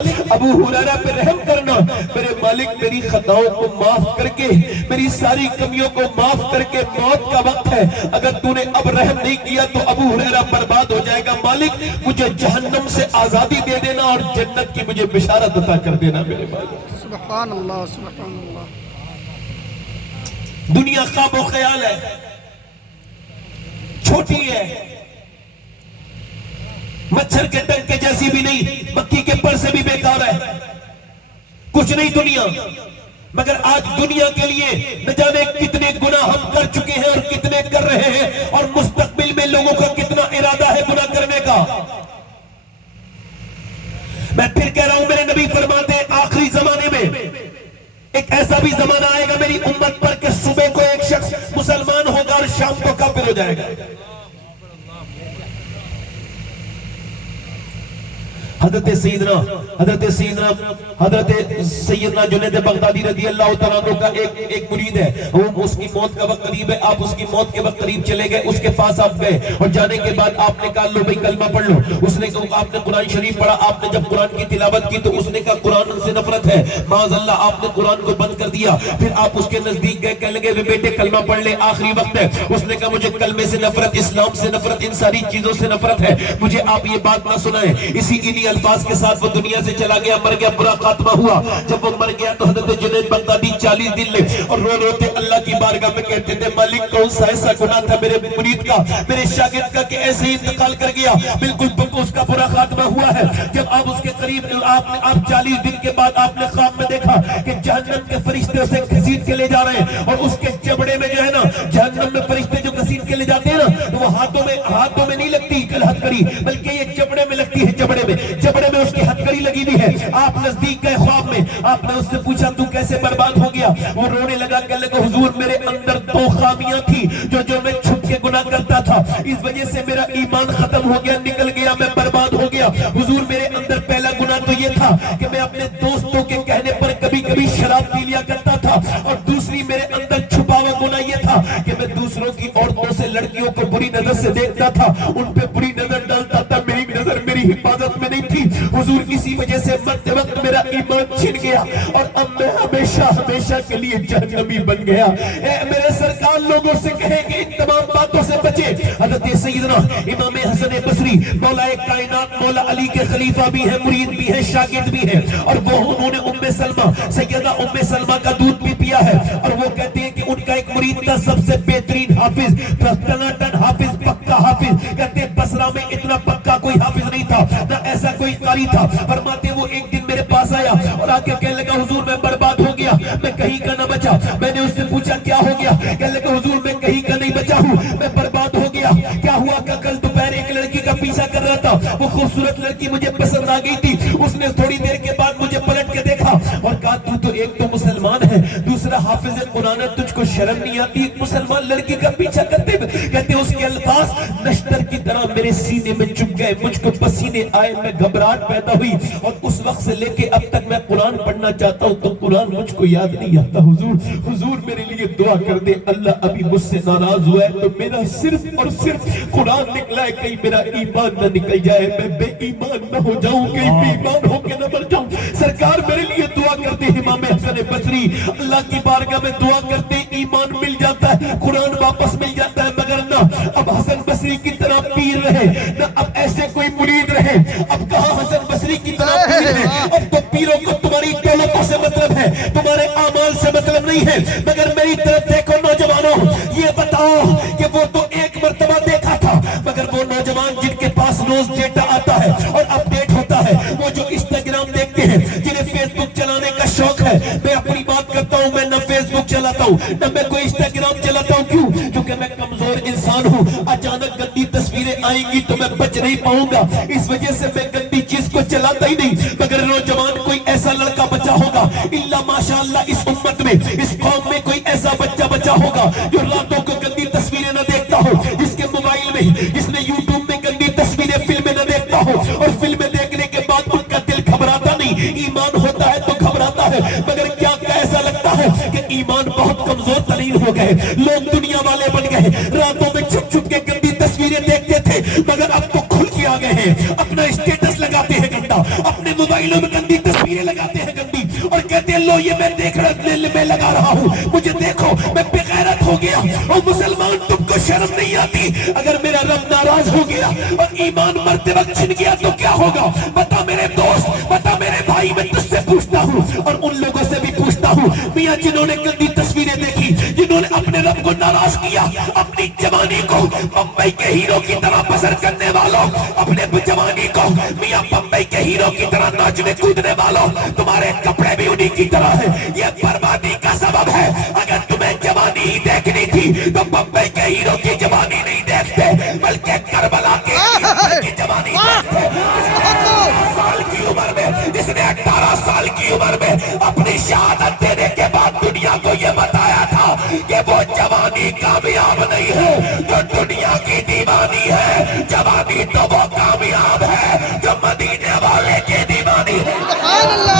ابو ہریرہ پہ رحم کرنا، میرے مالک میری خطاؤں کو معاف کر کے، میری ساری کمیوں کو معاف کر کے، موت کا وقت ہے، اگر تو نے اب رحم نہیں کیا تو ابو ہریرہ برباد ہو جائے گا، مالک مجھے جہنم سے آزادی دے دینا اور جنت کی مجھے بشارت عطا کر دینا میرے مالک۔ سبحان اللہ سبحان اللہ۔ دنیا خواب و خیال ہے، چھوٹی ہے، مچھر کے ڈنک کے جیسی بھی نہیں، مکھی کے پر سے بھی بیکار ہے، کچھ نہیں دنیا، مگر آج دنیا کے لیے نہ جانے کتنے گناہ ہم کر چکے ہیں اور کتنے کر رہے ہیں، اور مستقبل میں لوگوں کا کتنا ارادہ ہے گناہ کرنے کا۔ میں پھر کہہ رہا ہوں، میرے نبی فرماتے ہیں آخری زمانے میں ایک ایسا بھی زمانہ آئے گا میری امت پر کہ صبح کو ایک شخص مسلمان ہوگا اور شام کو کافر ہو جائے گا۔ حضرت سیدنا جنید بغدادی رضی اللہ تعالیٰ عنہ کا ایک مرید ہے، وہ اس کی موت کا وقت قریب ہے، آپ اس کی موت کے وقت قریب چلے گئے، اس کے پاس آپ گئے اور جانے کے بعد آپ نے کہا لو بھئی کلمہ پڑھ لو، اس نے کہا آپ نے قرآن شریف پڑھا، آپ نے جب قرآن کی تلاوت کی تو اس نے کہا قرآن سے نفرت ہے، معاذ اللہ آپ نے قرآن کو بند کر دیا، پھر آپ اس کے نزدیک گئے، کہنے لگے بیٹے کلمہ پڑھ لے آخری وقت ہے، اس نے کہا مجھے کلمے سے نفرت، اسلام سے نفرت، ان ساری چیزوں سے نفرت ہے، مجھے آپ یہ بات نہ سنائیں، اسی انہی الفاظ کے ساتھ وہ دنیا سے چلا گیا، مر گیا، برا خاتمہ ہوا۔ جب وہ مر گیا تو حضرت جنید بغدادی 40 دن لے اور رو روتے اللہ کی بارگاہ میں کہتے تھے مالک کون سا ایسا گناہ تھا میرے مرید کا، میرے شاگرد کا کہ ایسے ہی انتقال کر گیا، بالکل اس کا برا خاتمہ ہوا ہے۔ جب آپ اس کے قریب آپ 40 دن کے بعد آپ نے خواب میں دیکھا کہ جہنم کے فرشتے اسے گھسیٹ کے لے جا رہے ہیں، اور اس کے جبڑے میں جو ہے نا، جہنم میں فرشتے جو گھسیٹ کے لے جاتے ہیں نا، تو وہ ہاتھوں میں نہیں لگتی ہتھکڑی، بلکہ یہ جبڑے میں لگتی ہے، جبڑے میں اس کی ہتھکڑی لگی ہوئی ہے۔ آپ نزدیک گئے خواب میں، آپ نے اس سے پوچھا تو کیسے برباد ہو گیا؟ وہ رونے لگا، کہنے لگا حضور میرے اندر 2 خامیاں تھی جو میں چھپ کے گناہ کرتا تھا، اس وجہ سے میرا ایمان ختم ہو گیا، نکل گیا، میں برباد ہو گیا۔ حضور میرے اندر پہلا گناہ تو یہ تھا کہ میں اپنے دوستوں کے کہنے پر کبھی شراب پی لیا کرتا تھا، اور دوسری میرے اندر چھپا ہوا گناہ یہ تھا کہ میں دوسروں کی عورتوں سے لڑکیوں کو بری نظر سے دیکھتا تھا، ان پہ بری نظر ڈالتا تھا، میری نظر میری حفاظت میں نہیں تھی حضور، اسی وجہ سے مرتے وقت میرا ایمان چھن گیا اور اب میں ہمیشہ کے لیے جہنمی بن گیا۔ اے میرے سرکار لوگوں سے کہیں کہ ان تمام باتوں سے بچے۔ حضرت سیدنا امام حسن بصری مولا کائنات مولا علی کے خلیفہ بھی ہیں، مرید بھی ہیں، شاگرد بھی ہیں، اور وہ انہوں نے ام سلمہ سیدہ ام سلمہ کا دودھ بھی پیا ہے، اور وہ کہتے ہیں کہ ان کا ایک مرید تھا سب سے بہترین حافظ، ٹناٹن حافظ، پکا حافظ، کہتے ہیں بصرہ میں اتنا پکا کوئی حافظ نہیں تھا، نہ ایسا کوئی قاری تھا۔ فرماتے وہ ایک دن میرے پاس آیا اور آ کے کہنے لگا حضور میں برباد ہو گیا، میں کہیں کا نہ بچا۔ میں نے اس سے پوچھا کیا ہو گیا؟ کہنے لگا حضور میں کہیں کا نہیں بچا ہوں، میں برباد ہو گیا۔ کیا ہوا کہ کل دوپہر ایک لڑکی کا پیچھا کر رہا تھا، وہ خوبصورت لڑکی مجھے پسند آ گئی تھی، اس نے تھوڑی دیر کے بعد مجھے پلٹ کے دیکھا اور کہا تو ایک تو مسلمان ہے، دوسرا حافظ قرآن ہے، تجھ کو شرم نہیں آتی ایک مسلمان لڑکی کا پیچھا کرتے ہوئے؟ کہتے اس کے الفاظ نشتر کی طرح میرے سینے میں چپ گئے، مجھ کو پسینے آئے، میں گھبراہٹ پیدا ہوئی، اور اس وقت سے لے کے اب تک میں قرآن پڑھنا چاہتا ہوں تو قرآن مجھ کو یاد نہیں آتا۔ حضور میرے لیے دعا کر دے، اللہ ابھی مجھ سے ناراض ہوا ہے تو میرا صرف اور صرف قرآن نکلا ہے، کہیں میرا ایمان نہ نکل جائے، میں بے ایمان نہ ہو جاؤں، کہیں بے ایمان ہو کے نہ مر جاؤں۔ سرکار میرے لیے دعا کرتے، امام حسن بصری اللہ کی بارگاہ میں دعا کرتے، ایمان مل جاتا ہے، قرآن واپس مل جاتا ہے، مگر نہ اب حسن بصری کی طرح پیر رہے، نہ اب ایسے کوئی مرید رہے، اب کہاں حسن بصری کی طرح پیر ہے، اب تو پیروں کو تمہاری دولتوں سے مطلب ہے، تمہارے اعمال سے مطلب نہیں ہے، مگر میری طرف دیکھو نوجوانوں، یہ بتاؤ کہ وہ تو ایک مرتبہ دیکھا تھا، مگر وہ نوجوان جن کے پاس روز ڈیٹا آتا ہے اور اپڈیٹ ہوتا ہے، وہ جو انسٹاگرام دیکھتے ہیں، جنہیں فیس بک چلانے کا شوق ہے، میں اپنی بات کرتا ہوں، میں نہ فیس بک چلاتا ہوں نہ میں کوئی انسٹاگرام چلاتا ہوں، کیوں؟ کیونکہ میں کمزور انسان ہوں، اچانک گندی تصویریں آئیں گی تو میں بچ نہیں پاؤں گا، اس وجہ سے میں گندی چیز کو چلاتا ہی نہیں، مگر نوجوان کوئی ایسا لڑکا بچا ہوگا، اللہ ماشاءاللہ اس امت میں اس قوم میں کوئی ایسا بچہ بچا ہوگا جو راتوں کو گندی تصویریں نہ دیکھتا ہو، جس کے موبائل میں جس نے یوٹیوب میں گندی تصویریں فلمیں نہ دیکھتا ہو، اور فلمیں دیکھنے کے بعد ان کا دل گھبراتا نہیں، ایمان ہوتا ہے تو گھبراتا ہے، مگر کیا ایسا لگتا ہے کہ ایمان بہت کمزور ترین ہو گئے، لوگ دنیا والے بن گئے، راتوں میں چھپ چھپ کے گندی تصویریں دیکھتے تھے، مگر اب تو کھل کے آ گئے ہیں، اپنا اسٹیٹس لگاتے ہیں گندا، اپنے موبائلوں میں گندی تصویریں لگاتے ہیں گندی اور کہتے ہیں لو یہ میں دیکھ رہا میں لگا رہا ہوں مجھے دیکھو میں بے غیرت ہو گیا اور مسلمان تم کو شرم نہیں آتی اگر میرا رب ناراض ہو گیا اور ایمان مرتے وقت چھن گیا تو کیا ہوگا بتا میرے دوست بتا میرے بھائی میں تجھ سے پوچھتا ہوں اور ان لوگوں سے بھی پوچھتا ہوں میاں جنہوں نے گندی تصویریں دیکھی جنہوں نے اپنے رب کو ناراض کیا اپنی جوانی کو بمبئی کے ہیرو کی طرح بسر کرنے والوں اپنے جوانی کو میاں بمبئی کے ہیرو کی طرح ناچنے کودنے والوں تمہارے کپڑے بھی انہی کی طرح ہیں یہ بربادی کا سبب ہے اگر تمہیں جوانی ہی دیکھنی تھی تو بمبئی کے ہیرو کی جوانی نہیں دیکھتے بلکہ کربلا کے ہیرو کی جوانی دیکھتے 18 سال کی عمر میں جس نے 18 سال کی عمر میں اپنی شہادت دینے کے بعد دنیا کو یہ بتایا تھا کہ وہ جوانی کامیاب نہیں ہے جو دنیا کی دیوانی ہے جوانی تو وہ کامیاب ہے جو مدینے والے کی دیوانی ہے سبحان اللہ